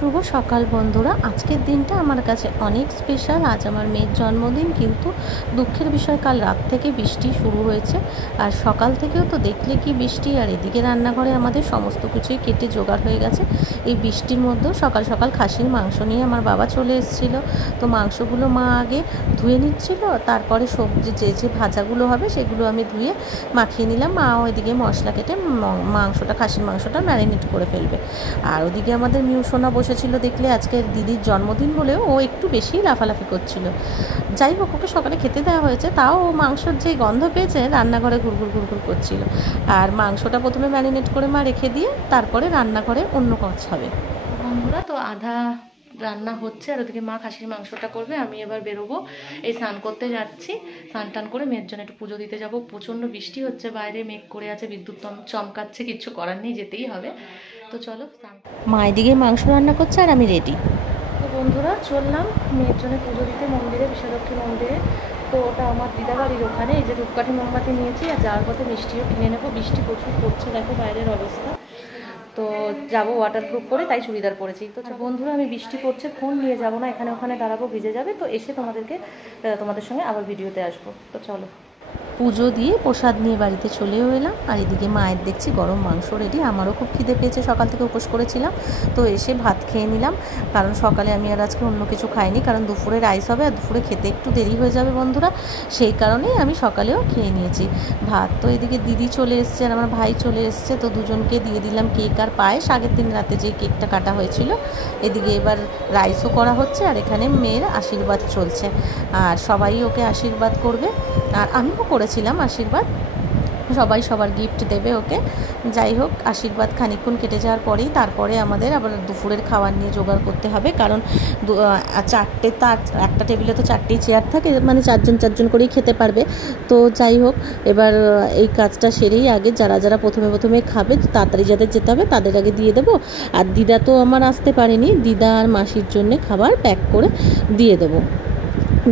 শুভ সকাল বন্ধুরা। আজকের দিনটা আমার কাছে অনেক স্পেশাল। আজ আমার মেয়ের জন্মদিন, কিন্তু দুঃখের বিষয় কাল রাত থেকে বৃষ্টি শুরু হয়েছে। আর সকাল থেকেও তো দেখলে কি বৃষ্টি, আর এদিকে রান্নাঘরে আমাদের সমস্ত কিছুই কেটে জোগাড় হয়ে গেছে। এই বৃষ্টির মধ্যেও সকাল সকাল খাসির মাংস নিয়ে আমার বাবা চলে এসেছিলো। তো মাংসগুলো মা আগে ধুয়ে নিচ্ছিল, তারপরে সবজি যে ভাজাগুলো হবে সেগুলো আমি ধুয়ে মাখিয়ে নিলাম। মা ওইদিকে মশলা কেটে মাংসটা, খাসির মাংসটা ম্যারিনেট করে ফেলবে। আর ওদিকে আমাদের মিউসোনা বসেছিল, দেখলে আজকে দিদির জন্মদিন বলেও ও একটু বেশিই লাফালাফি করছিল। যাই হোক, ওকে সকালে খেতে দেওয়া হয়েছে, তাও ও মাংসর যে গন্ধ পেয়েছে রান্নাঘরে ঘুরঘুর ঘুরঘুর করছিল। আর মাংসটা প্রথমে ম্যারিনেট করে মা রেখে দিয়ে তারপরে রান্নাঘরে অন্য কাজ হবে। বন্ধুরা, তো আধা রান্না হচ্ছে আর ওদিকে মা খাসির মাংসটা করবে। আমি এবার বেরোবো, এই স্নান করতে যাচ্ছি। স্নান টান করে মেয়ের জন্য একটু পুজো দিতে যাব। প্রচণ্ড বৃষ্টি হচ্ছে, বাইরে মেঘ করে আছে, বিদ্যুৎ চমকাচ্ছে, কিচ্ছু করার নেই, যেতেই হবে। তো চলো, মা এদিকে মাংস রান্না করছে আর আমি রেডি। তো বন্ধুরা, চললাম মেয়ের জন্য পুজো দিতে মন্দিরে, বিশালক্ষী মন্দিরে। তো ওটা আমার দিদাবাড়ির ওখানে। এই যে ধূপকাঠি মোমবাতি নিয়েছি, আর যাওয়ার পথে মিষ্টিও কিনে নেবো। বৃষ্টি প্রচুর পড়ছে, দেখো বাইরের অবস্থা। তো যাবো ওয়াটারপ্রুফ করে, তাই চুড়িদার পরেছি। তো বন্ধুরা, আমি বৃষ্টি পড়ছে, ফোন নিয়ে যাবো না, এখানে ওখানে দাঁড়াবো, ভিজে যাবে। তো এসে তোমাদের সঙ্গে আবার ভিডিওতে আসবো। তো চলো, পুজো দিয়ে প্রসাদ নিয়ে বাড়িতে চলেও এলাম। আর এদিকে মায়ের দেখছি গরম মাংস রেডি। আমারও খুব খিদে পেয়েছে, সকাল থেকে উপোস করেছিলাম, তো এসে ভাত খেয়ে নিলাম। কারণ সকালে আমি আর আজকে অন্য কিছু খাইনি, কারণ দুপুরে রাইস হবে আর দুপুরে খেতে একটু দেরি হয়ে যাবে বন্ধুরা, সেই কারণেই আমি সকালেও খেয়ে নিয়েছি ভাত। তো এদিকে দিদি চলে এসছে আর আমার ভাই চলে এসছে, তো দুজনকে দিয়ে দিলাম কেক আর পায়েস। আগের দিন রাতে যে কেকটা কাটা হয়েছিল। এদিকে এবার রাইসও করা হচ্ছে, আর এখানে মেয়ের আশীর্বাদ চলছে, আর সবাই ওকে আশীর্বাদ করবে। আর আমিও করেছিলাম আশীর্বাদ, সবাই সবার গিফট দেবে ওকে। যাই হোক, আশীর্বাদ খানিকক্ষণ কেটে যাওয়ার পরেই তারপরে আমাদের আবার দুপুরের খাবার নিয়ে জোগাড় করতে হবে। কারণ চারটে, তার একটা টেবিলে তো চারটেই চেয়ার থাকে, মানে চারজন করেই খেতে পারবে। তো যাই হোক, এবার এই কাজটা সেরেই আগে যারা যারা প্রথমে খাবে, তাড়াতাড়ি যাদের যেতে হবে তাদের আগে দিয়ে দেবো। আর দিদা তো আমার আসতে পারেনি, দিদা আর মাসির জন্যে খাবার প্যাক করে দিয়ে দেবো।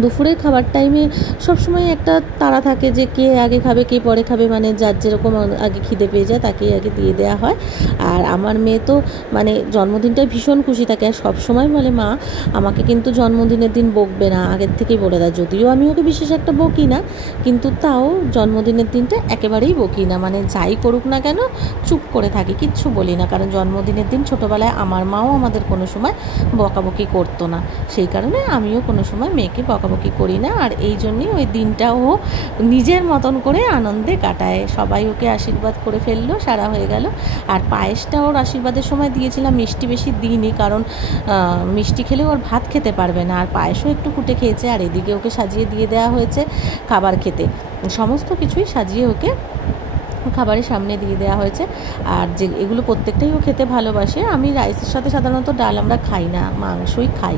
দুপুরের খাবার টাইমে সবসময় একটা তাড়া থাকে যে কে আগে খাবে কে পরে খাবে, মানে যার যেরকম আগে খিদে পেয়ে যায় তাকেই আগে দিয়ে দেওয়া হয়। আর আমার মেয়ে তো মানে জন্মদিনটায় ভীষণ খুশি থাকে, আর সবসময় বলে মা আমাকে কিন্তু জন্মদিনের দিন বকবে না, আগের থেকেই বলে দেয়। যদিও আমি ওকে বিশেষ একটা বকি না, কিন্তু তাও জন্মদিনের দিনটা একেবারেই বকি না, মানে যাই করুক না কেন চুপ করে থাকি, কিচ্ছু বলি না। কারণ জন্মদিনের দিন ছোটোবেলায় আমার মাও আমাদের কোনো সময় বকাবকি করতো না, সেই কারণে আমিও কোনো সময় মেয়েকে বকাবকি করি না। আর এই জন্যই ওই দিনটা ও নিজের মতন করে আনন্দে কাটায়। সবাই ওকে আশীর্বাদ করে ফেললো, সারা হয়ে গেল। আর পায়েসটা ওর আশীর্বাদের সময় দিয়েছিলাম, মিষ্টি বেশি দিইনি, কারণ মিষ্টি খেলে ওর ভাত খেতে পারবে না। আর পায়েসও একটু কুটে খেয়েছে। আর এদিকে ওকে সাজিয়ে দিয়ে দেওয়া হয়েছে খাবার খেতে, সমস্ত কিছুই সাজিয়ে ওকে খাবারের সামনে দিয়ে দেওয়া হয়েছে। আর যে এগুলো প্রত্যেকটাই ও খেতে ভালোবাসে। আমি রাইসের সাথে সাধারণত ডাল আমরা খাই না, মাংসই খাই।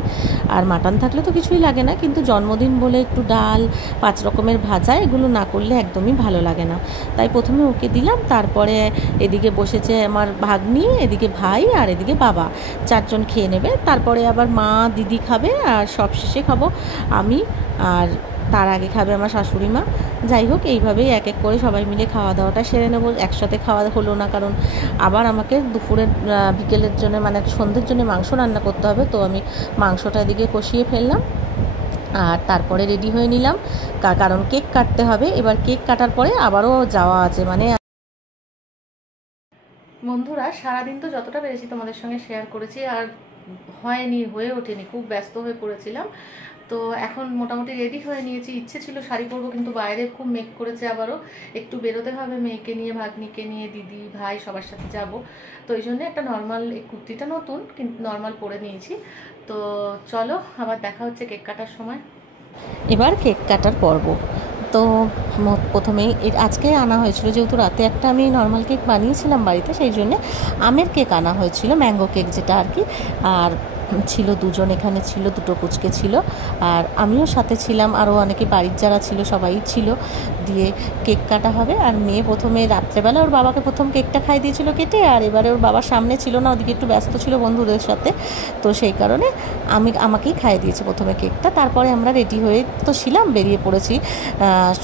আর মাটন থাকলে তো কিছুই লাগে না, কিন্তু জন্মদিন বলে একটু ডাল, 5 রকমের ভাজা, এগুলো না করলে একদমই ভালো লাগে না। তাই প্রথমে ওকে দিলাম, তারপরে এদিকে বসেছে আমার ভাগ্নি, এদিকে ভাই, আর এদিকে বাবা, 4 জন খেয়ে নেবে। তারপরে আবার মা দিদি খাবে, আর সব শেষে খাবো আমি, আর তার আগে খাবে আমার শাশুড়ি মা। যাই হোক, এইভাবেই এক এক করে সবাই মিলে খাওয়া দাওয়াটা সেরে নেবো। একসাথে খাওয়া হলো না, কারণ আবার আমাকে দুপুরের বিকেলের জন্য, মানে সন্ধ্যের জন্য মাংস রান্না করতে হবে। তো আমি মাংসটা এদিকে কষিয়ে ফেললাম, আর তারপরে রেডি হয়ে নিলাম, কারণ কেক কাটতে হবে। এবার কেক কাটার পরে আবারও যাওয়া আছে। মানে বন্ধুরা, সারাদিন তো যতটা পেরেছি তোমাদের সঙ্গে শেয়ার করেছি, আর হয়ে ওঠেনি, খুব ব্যস্ত হয়ে পড়েছিলাম। তো এখন মোটামুটি রেডি হয়ে নিয়েছি। ইচ্ছে ছিল শাড়ি পরবো, কিন্তু বাইরে খুব মেঘ করেছে, আবারও একটু বেরোতে হবে, মেয়েকে নিয়ে, ভাগ্নিকে নিয়ে, দিদি ভাই সবার সাথে যাব। তো এই জন্য একটা নর্মাল, এই কুর্তিটা নতুন কিন্তু নর্মাল পরে নিয়েছি। তো চলো, আবার দেখা হচ্ছে কেক কাটার সময়। এবার কেক কাটার পর্ব। তো প্রথমেই আজকে আনা হয়েছিল, যেহেতু রাতে একটা আমি নর্মাল কেক বানিয়েছিলাম বাড়িতে, সেই জন্যে আমের কেক আনা হয়েছিল, ম্যাঙ্গো কেক যেটা আর কি। আর ছিল দুজন, এখানে ছিল দুটো পুচকে ছিল, আর আমিও সাথে ছিলাম, আরও অনেকে বাড়ির যারা ছিল সবাই ছিল। দিয়ে কেক কাটা হবে। আর মেয়ে প্রথমে রাত্রেবেলা ওর বাবাকে প্রথম কেকটা খাই দিয়েছিল কেটে, আর এবারে ওর বাবার সামনে ছিল না, ওদিকে একটু ব্যস্ত ছিল বন্ধুদের সাথে, তো সেই কারণে আমাকেই খাইয়ে দিয়েছে প্রথমে কেকটা। তারপরে আমরা রেডি হয়ে তো ছিলাম, বেরিয়ে পড়েছি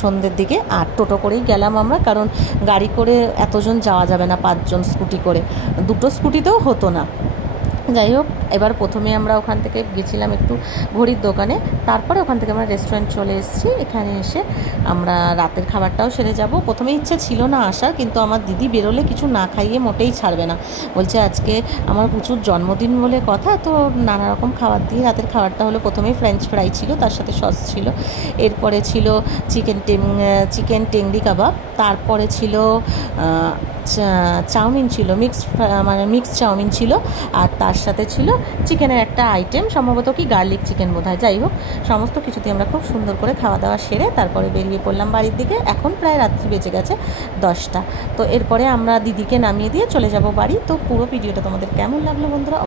সন্ধ্যের দিকে। আর টোটো করেই গেলাম আমরা, কারণ গাড়ি করে এতজন যাওয়া যাবে না, 5 জন স্কুটি করে, 2টো স্কুটিতেও হতো না। যাই হোক, এবার প্রথমে আমরা ওখান থেকে গেছিলাম একটু ঘড়ির দোকানে, তারপরে ওখান থেকে আমরা রেস্টুরেন্ট চলে এসেছি। এখানে এসে আমরা রাতের খাবারটাও সেরে যাব। প্রথমে ইচ্ছে ছিল না আসার, কিন্তু আমার দিদি বেরোলে কিছু না খাইয়ে মোটেই ছাড়বে না, বলছে আজকে আমার প্রচুর জন্মদিন বলে কথা, তো নানা রকম খাবার দিয়ে রাতের খাবারটা হলো। প্রথমেই ফ্রেঞ্চ ফ্রাই ছিল, তার সাথে সস ছিল, এরপরে ছিল চিকেন টেংরি কাবাব, তারপরে ছিল চাউমিন ছিল, মিক্স চাউমিন ছিল, আর তার সাথে ছিল চিকেনের একটা আইটেম, সম্ভবত কি গার্লিক চিকেন বোধহয়। যাই হোক, সমস্ত কিছুতে আমরা খুব সুন্দর করে খাওয়া দাওয়া সেরে তারপরে বেরিয়ে পড়লাম বাড়ির দিকে। এখন প্রায় রাত্রি বেজে গেছে 10টা। তো এরপরে আমরা দিদিকে নামিয়ে দিয়ে চলে যাব বাড়ি। তো পুরো ভিডিওটা তোমাদের কেমন লাগলো বন্ধুরা